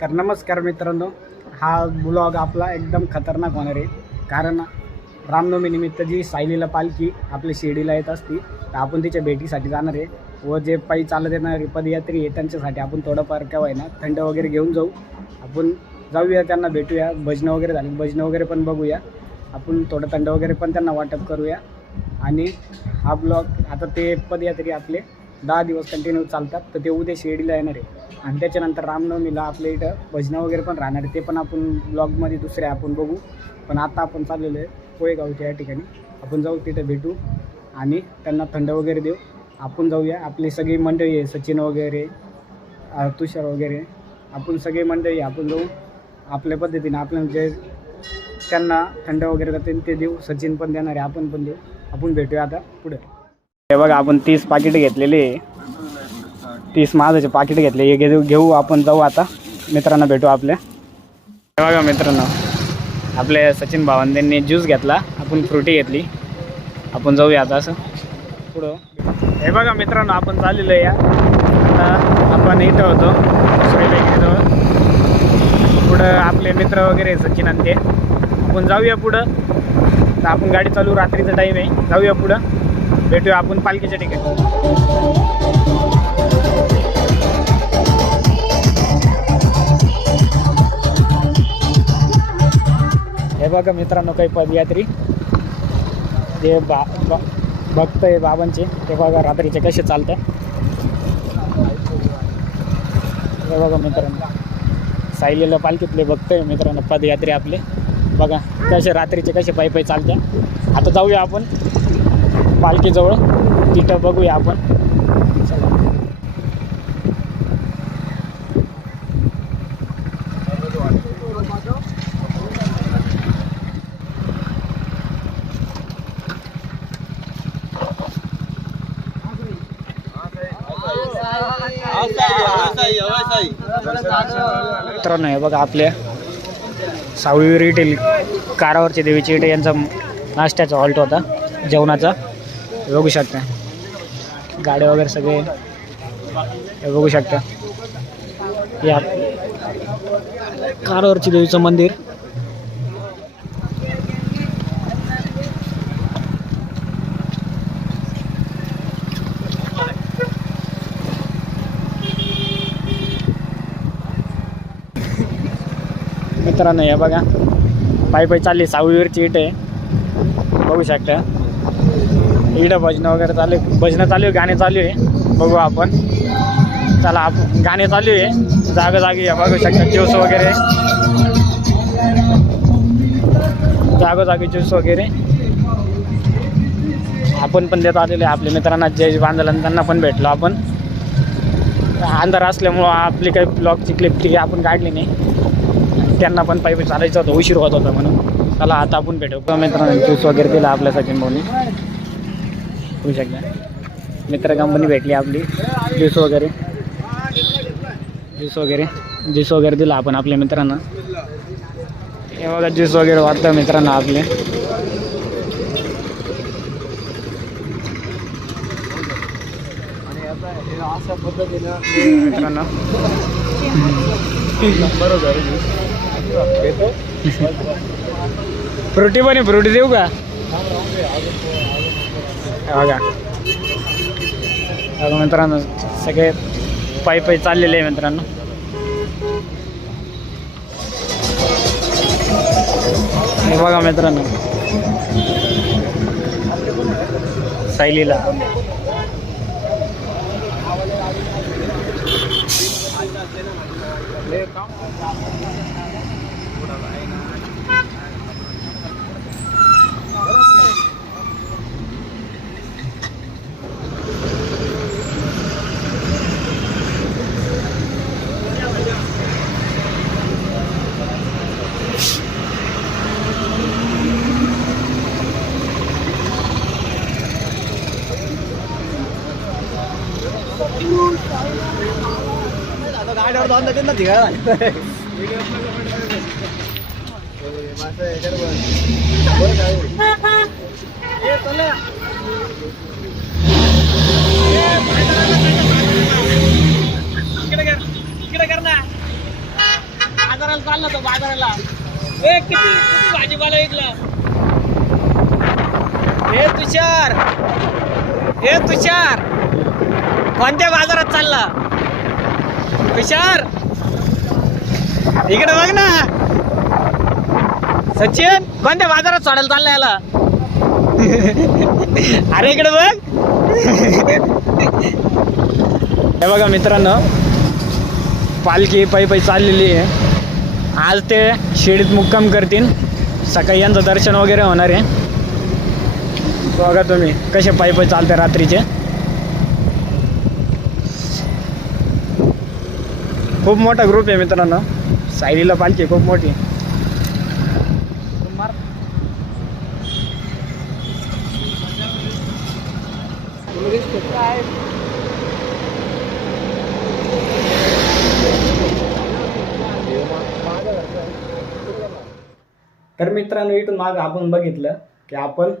तर नमस्कार मित्रांनो, हा ब्लॉग आपला एकदम खतरनाक होणार आहे. कारण रामनवमीनिमित्त जी सायलीला पालखी आपल्या शिर्डीला येत असती, तर आपण तिच्या भेटीसाठी जाणार आहे. व जे पायी चालत येणारे पदयात्री आहे त्यांच्यासाठी आपण थोडंफार केव्हा ना थंड वगैरे घेऊन जाऊ. आपण जाऊया, त्यांना भेटूया, भजनं वगैरे झाली, भजनं वगैरे पण बघूया. आपण थोडं थंड वगैरे पण त्यांना वाटप करूया. आणि हा ब्लॉग आता ते पदयात्री आपले 10 दिवस कंटिन्यू चालतात, तर ते उद्या शिर्डीला येणार आहे. आणि त्याच्यानंतर रामनवमीला आपल्या इथं भजनं वगैरे पण राहणार आहे, ते पण आपण ब्लॉगमध्ये दुसरे आपण बघू. पण आता आपण चाललेलो आहे कोळेगावच्या या ठिकाणी. आपण जाऊ, तिथं भेटू आणि त्यांना थंड वगैरे देऊ. आपण जाऊया, आपली सगळी मंडळी आहे, सचिन वगैरे, तुषार वगैरे, आपण सगळी मंडळी आपण जाऊ. आपल्या पद्धतीने आपण जे त्यांना थंड वगैरे करते ते देऊ. सचिन पण देणार आहे, आपण पण देऊ. आपण भेटूया आता पुढे. हे बघा, आपण 30 पाकिट घेतलेले, 30 माझाचे पाकिट घेतले, हे घेऊ. आपण जाऊ आता, मित्रांना भेटू आपल्या. हे बघा मित्रांनो, आपल्या सचिन भावंदांनी ज्यूस घेतला, आपण फ्रुटी घेतली. आपण जाऊया आता असं पुढं. हे बघा मित्रांनो, आपण चाललेलो आहे. आता आपण इथं होतो बेकरीजवळ. पुढं आपले मित्र वगैरे सचिन आणि ते. आपण जाऊया पुढं. तर आपण गाडी चालू, रात्रीचा टाईम आहे, जाऊया पुढं, भेटूया आपण पालखीच्या ठिकाणी. हे बघा मित्रांनो, काही पदयात्री जे भक्त आहे बाबांचे, ते बघा रात्रीचे कसे चालतात. हे बघा मित्रांनो, सायलीला पालखीतले भक्त आहे मित्रांनो, पदयात्री आपले. बघा कसे रात्रीचे कसे पायी पायी चालतात. आता जाऊया आपण पालखीजवळ, तिथं बघूया आपण. मित्रांनो, हे बघा आपल्या सावळी रिटेल कारावरची देवीची इथे यांचा नाश्त्याचा हॉल्ट होता, जेवणाचा. बघू शकता गाड्या वगैरे सगळे, हे बघू शकता. या कारावरची देवीचं मंदिर. मित्रांनो, हे बघा पायी पायी चालली, सावळीवरची इट आहे, बघू शकता. इकडं भजनं वगैरे चालू आहे, भजनं चालू आहे, गाणे चालू आहे. बघू आपण, चला आपण, गाणे चालू आहे जागोजागी, बघू शकता. ज्यूस वगैरे जागोजागी, ज्यूस वगैरे आपण पण देत आलेले आहे. आपल्या मित्रांना जय बांधला, त्यांना पण भेटलो आपण. अंधार असल्यामुळं आपली काही ब्लॉगची क्लिप ती आपण काढली नाही. त्यांना पण पायी चालायचं होतं, उशीर होत होता म्हणून. चला आता आपण भेटू. मित्रांनो ज्यूस वगैरे दिला आपल्या सचिन भाऊनी, होऊ शकता. मित्र कंपनी भेटली आपली, ज्यूस वगैरे दिला आपण आपल्या मित्रांना. हे बघा ज्यूस वगैरे वाटतं मित्रांना आपले. मित्रांनो फ्रुटी पण, फ्रुटी देऊ का? बघा मित्रांनो, सगळे पायी पायी चाललेले आहे मित्रांनो. हे बघा मित्रांनो, सायलीला गाड्यावर जाऊन जाते ना तिघा. इकडे कर ना. बाजाराला चालला तो बाजाराला. किती भाजीपाला विकला. हे तुषार कोणत्या बाजारात चालला. तुषार इकडे बघ ना. सचिन कोणत्या बाजारात सोडायला चालला याला. अरे इकडे बघ. हे बघा मित्रांनो, पालखी पायी चाललेली आहे. आज ते शिर्डीत मुक्काम करतील. सकाळी यांचं दर्शन वगैरे होणार आहे. बघा तुम्ही कसे पायी चालते रात्रीचे. खूप मोठा ग्रुप आहे मित्रांनो. सायलीला पालखी खूप मोठी. तर मित्रांनो, इथून माग आपण बघितलं की आपण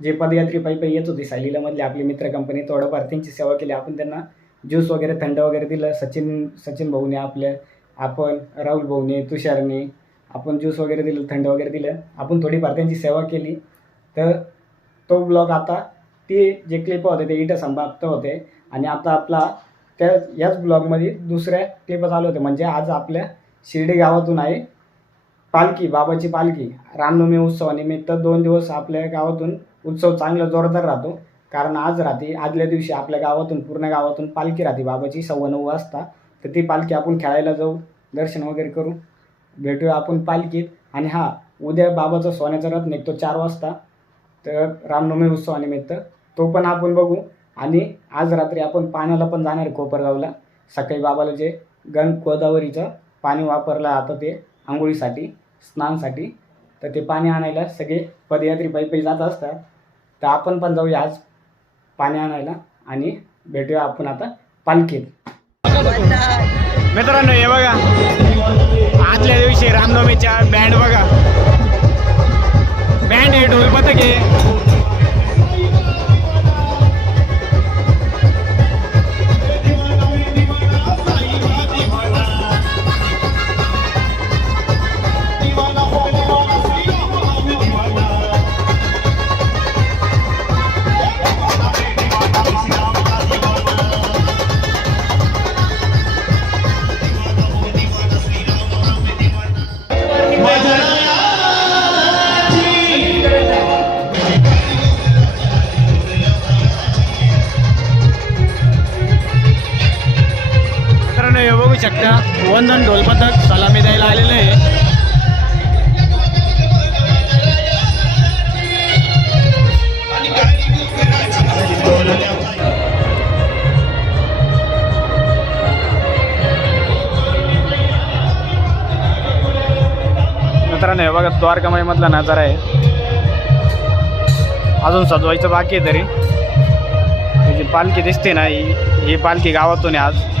जे पदयात्री पायी येत होती सायलीला मधली आपली मित्र कंपनी, थोडंफार त्यांची सेवा केली. आपण त्यांना ज्यूस वगैरे थंड वगैरे दिलं. सचिन भाऊने आपण राहुल भाऊने, तुषारने आपण ज्यूस वगैरे दिलं, थंड वगैरे दिलं. आपण थोडीफार त्यांची सेवा केली. तर तो ब्लॉग आता ते जे क्लिप होते ते इथं समाप्त होते. आणि आता आपला याच ब्लॉगमध्ये दुसऱ्या क्लिप चालू होते. म्हणजे आज आपल्या शिर्डी गावातून आहे पालखी, बाबाची पालखी. रामनवमी उत्सवानिमित्त 2 दिवस आपल्या गावातून उत्सव चांगला जोरदार राहतो. कारण आज रात्री आदल्या दिवशी आपल्या गावातून, पूर्ण गावातून पालखी राहते बाबाची 9:15 वाजता. तर ती पालखी आपण खेळायला जाऊ, दर्शन वगैरे करू, भेटूया आपण पालखीत. आणि उद्या बाबाचा सोन्याचा रथ निघतो 4 वाजता, तर रामनवमी उत्सवानिमित्त तो पण आपण बघू. आणि आज रात्री आपण पाण्याला पण जाणार आहे कोपरगावला. सकाळी बाबाला जे गोदावरीचं पाणी वापरलं आता ते आंघोळीसाठी, स्नानासाठी, तर ते पाणी आणायला सगळे पदयात्री पायी जात असतात. तर आपण पण जाऊया आज पाणी आणायला आणि भेटूया आपण आता पालखीत. मित्रांनो हे बघा, आदल्या दिवशी रामनवमीच्या बँड बघा. बँड हे ढोल पथक आहे. हे बघू शकता, वंदन ढोल पथक सलामी द्यायला आलेलं आहे. मित्रांनो हे बघा, द्वारकामाई मधला नजारा आहे. अजून सजवायचं बाकी आहे. तरी ही जी पालखी दिसते ना, ही पालखी गावातून आहे आज.